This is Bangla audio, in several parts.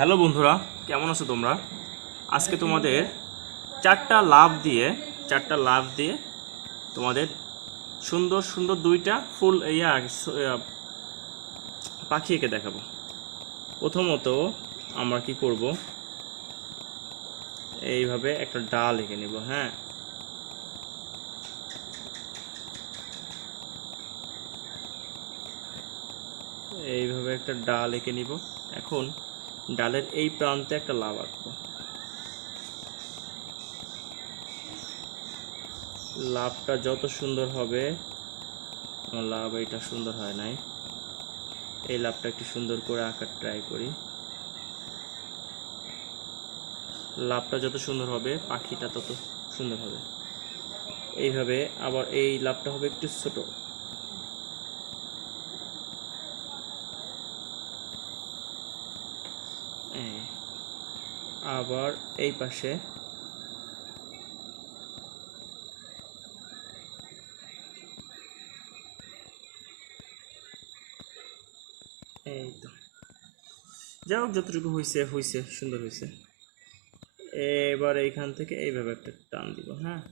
হ্যালো বন্ধুরা, কেমন আছো তোমরা? আজকে তোমাদের চারটা লাভ দিয়ে তোমাদের সুন্দর সুন্দর দুইটা ফুল পাখি এঁকে দেখাবো। প্রথমত আমরা কি করব, এইভাবে একটা ডাল এঁকে নেব। হ্যাঁ, এইভাবে একটা ডাল এঁকে নিব। এখন ডালের এই প্রান্তে একটা লাভ আঁকবো। লাভটা যত সুন্দর হবে, লাভ এটা সুন্দর হয় নাই, এই লাভটা একটু সুন্দর করে আঁকার ট্রাই করি। লাভটা যত সুন্দর হবে পাখিটা তত সুন্দর হবে। এইভাবে আবার এই লাভটা হবে একটু ছোট। আবার এই পাশে এই তো, যাই হোক, যতটুকু হয়েছে হয়েছে, সুন্দর হয়েছে। এবার এইখান থেকে এইভাবে একটা টান দিব। হ্যাঁ,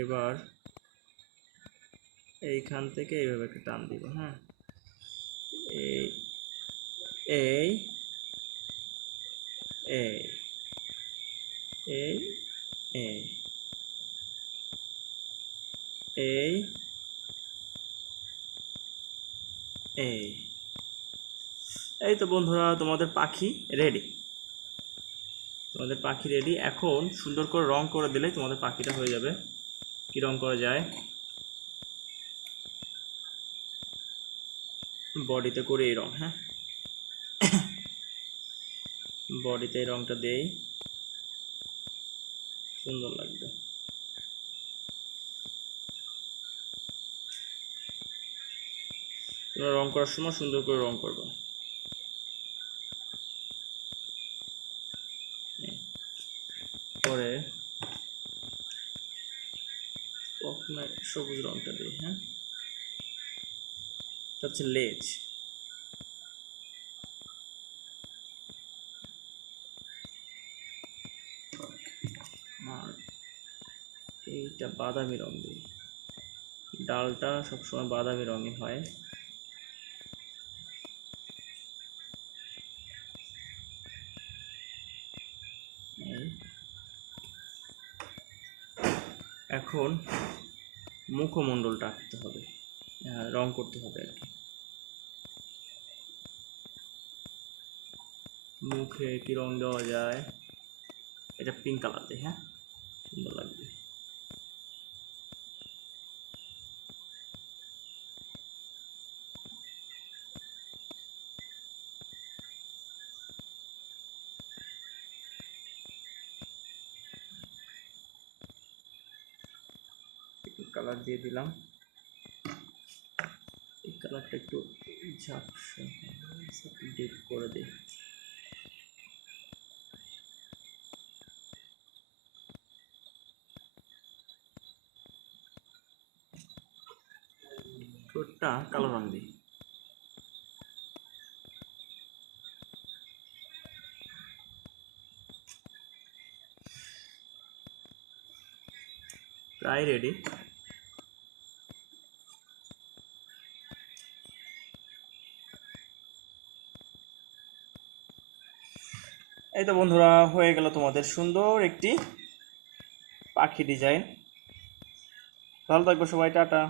এবার এইখান থেকে এইভাবে একটা টান দিব। হ্যাঁ, এই এই এই এই এই এই এই এই তো বন্ধুরা, তোমাদের পাখি রেডি। এখন সুন্দর করে রং করে দিলেই তোমাদের পাখিটা হয়ে যাবে। কি রং করা যায়? বডিতে করে এই রং। হ্যাঁ, বডিতে এই রংটা দেই, সুন্দর লাগবে। তোমরা রং করার সময় সুন্দর করে রং করবে। পরে প্রথমে সবুজ রংটা দিই। হ্যাঁ, এটা হচ্ছে লেজ। আর এইটা বাদামি রং দিই। ডালটা সবসময় বাদামি রঙে হয়। এখন মুখমণ্ডলটা আঁকতে হবে, রং করতে হবে আর কি। মুখে কি রং দেওয়া যায়? এটা পিঙ্ক কালার দিই। হ্যাঁ, সুন্দর লাগবে। কালার দিয়ে দিলাম। এই কালারটা একটু ঝাপসা ডিপ করে দিই। ঠোঁটটা কালো রং দিই। প্রায় রেডি। এই তো বন্ধুরা, হয়ে গেল তোমাদের সুন্দর একটি পাখি ডিজাইন। ভালো থাকবে সবাই, টাটা।